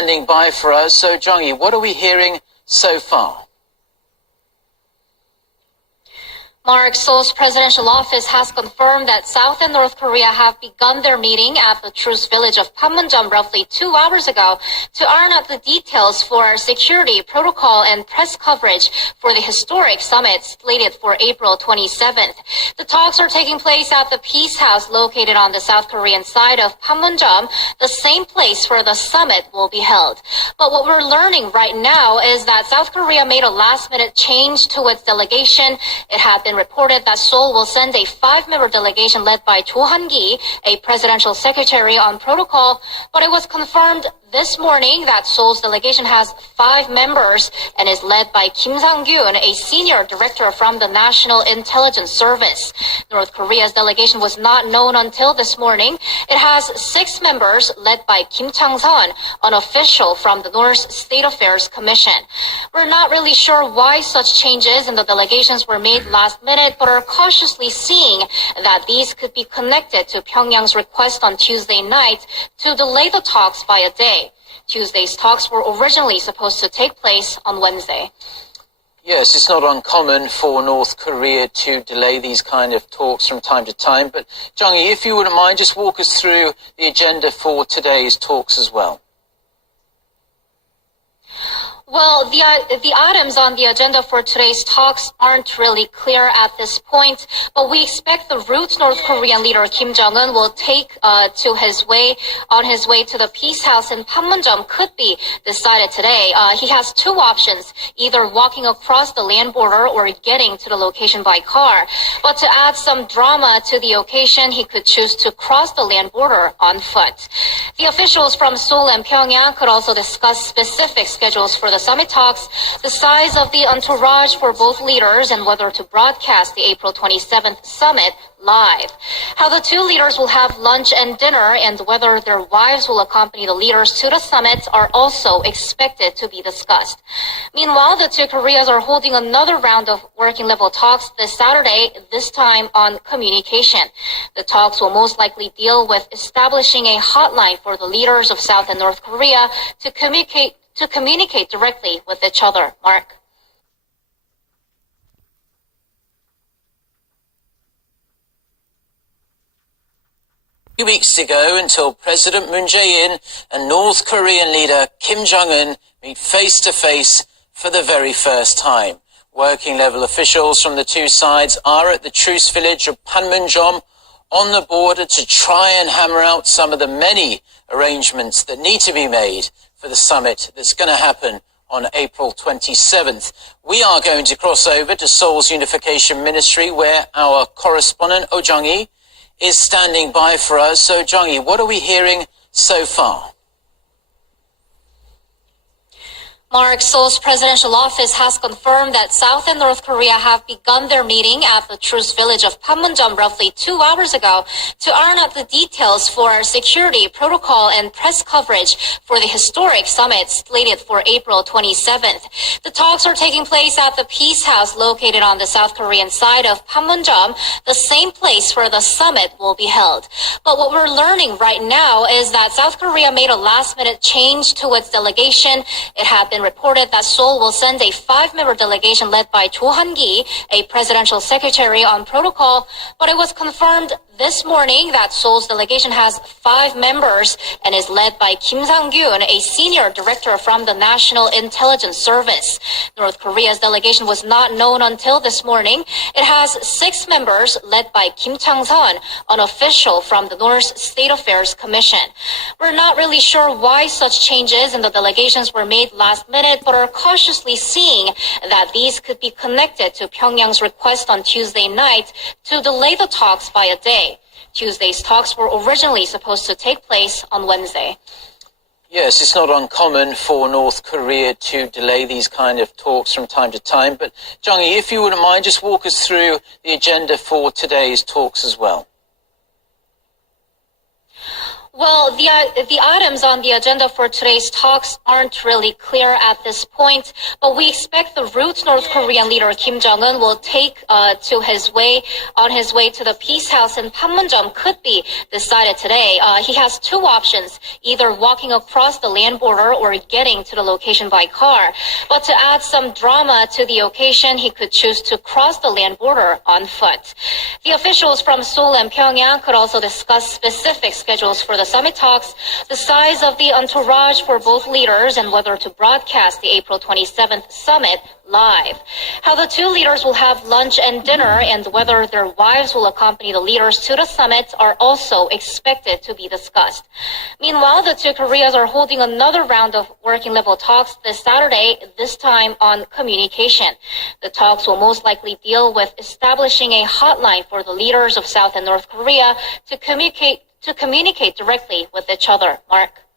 standing by for us. So, Jung-hee, what are we hearing so far? Mark, Seoul's presidential office has confirmed that South and North Korea have begun their meeting at the truce village of Panmunjom roughly 2 hours ago to iron out the details for security, protocol, and press coverage for the historic summit slated for April 27th. The talks are taking place at the Peace House located on the South Korean side of Panmunjom, the same place where the summit will be held. But what we're learning right now is that South Korea made a last-minute change to its delegation. It had been reported that Seoul will send a 5-member delegation led by Cho Han-gi, a presidential secretary on protocol, but it was confirmed this morning that Seoul's delegation has 5 members and is led by Kim Sang-gyun, a senior director from the National Intelligence Service. North Korea's delegation was not known until this morning. It has 6 members led by Kim Chang-sun, an official from the North State Affairs Commission. We're not really sure why such changes in the delegations were made last minute, but are cautiously seeing that these could be connected to Pyongyang's request on Tuesday night to delay the talks by a day. Tuesday's talks were originally supposed to take place on Wednesday. Yes, it's not uncommon for North Korea to delay these kind of talks from time to time. But, Jung-hee, if you wouldn't mind, just walk us through the agenda for today's talks as well. Well, the items on the agenda for today's talks aren't really clear at this point, but we expect the route North Korean leader Kim Jong-un will take on his way to the Peace House in Panmunjom could be decided today. He has 2 options, either walking across the land border or getting to the location by car. But to add some drama to the occasion, he could choose to cross the land border on foot. The officials from Seoul and Pyongyang could also discuss specific schedules for the summit talks, the size of the entourage for both leaders, and whether to broadcast the April 27th summit live. How the 2 leaders will have lunch and dinner and whether their wives will accompany the leaders to the summit are also expected to be discussed. Meanwhile, the 2 Koreas are holding another round of working level talks this Saturday, this time on communication. The talks will most likely deal with establishing a hotline for the leaders of South and North Korea to communicate directly with each other. Mark. Few weeks ago, until President Moon Jae-in and North Korean leader Kim Jong-un meet face-to-face for the very first time. Working-level officials from the 2 sides are at the truce village of Panmunjom on the border to try and hammer out some of the many arrangements that need to be made for the summit that's going to happen on April 27th. We are going to cross over to Seoul's Unification Ministry, where our correspondent, Oh Jung-hee, is standing by for us. So, Jung-hee, what are we hearing so far? Mark, Seoul's presidential office has confirmed that South and North Korea have begun their meeting at the truce village of Panmunjom roughly 2 hours ago to iron out the details for security, protocol, and press coverage for the historic summit slated for April 27th. The talks are taking place at the Peace House located on the South Korean side of Panmunjom, the same place where the summit will be held. But what we're learning right now is that South Korea made a last-minute change to its delegation. It had been reported that Seoul will send a 5-member delegation led by Cho Han-gi, a presidential secretary on protocol, but it was confirmed this morning that Seoul's delegation has 5 members and is led by Kim Sang-gyun, a senior director from the National Intelligence Service. North Korea's delegation was not known until this morning. It has 6 members led by Kim Chang-sun, an official from the North State Affairs Commission. We're not really sure why such changes in the delegations were made last minute, but are cautiously seeing that these could be connected to Pyongyang's request on Tuesday night to delay the talks by a day. Tuesday's talks were originally supposed to take place on Wednesday. Yes, it's not uncommon for North Korea to delay these kind of talks from time to time. But, Jung-hee, if you wouldn't mind, just walk us through the agenda for today's talks as well. Well, the items on the agenda for today's talks aren't really clear at this point, but we expect the route North Korean leader Kim Jong-un will take on his way to the Peace House in Panmunjom could be decided today. He has two options, either walking across the land border or getting to the location by car. But to add some drama to the occasion, he could choose to cross the land border on foot. The officials from Seoul and Pyongyang could also discuss specific schedules for the summit talks, the size of the entourage for both leaders, and whether to broadcast the April 27th summit live. How the two leaders will have lunch and dinner and whether their wives will accompany the leaders to the summit are also expected to be discussed. Meanwhile, the two Koreas are holding another round of working level talks this Saturday, this time on communication. The talks will most likely deal with establishing a hotline for the leaders of South and North Korea to communicate directly with each other. Mark.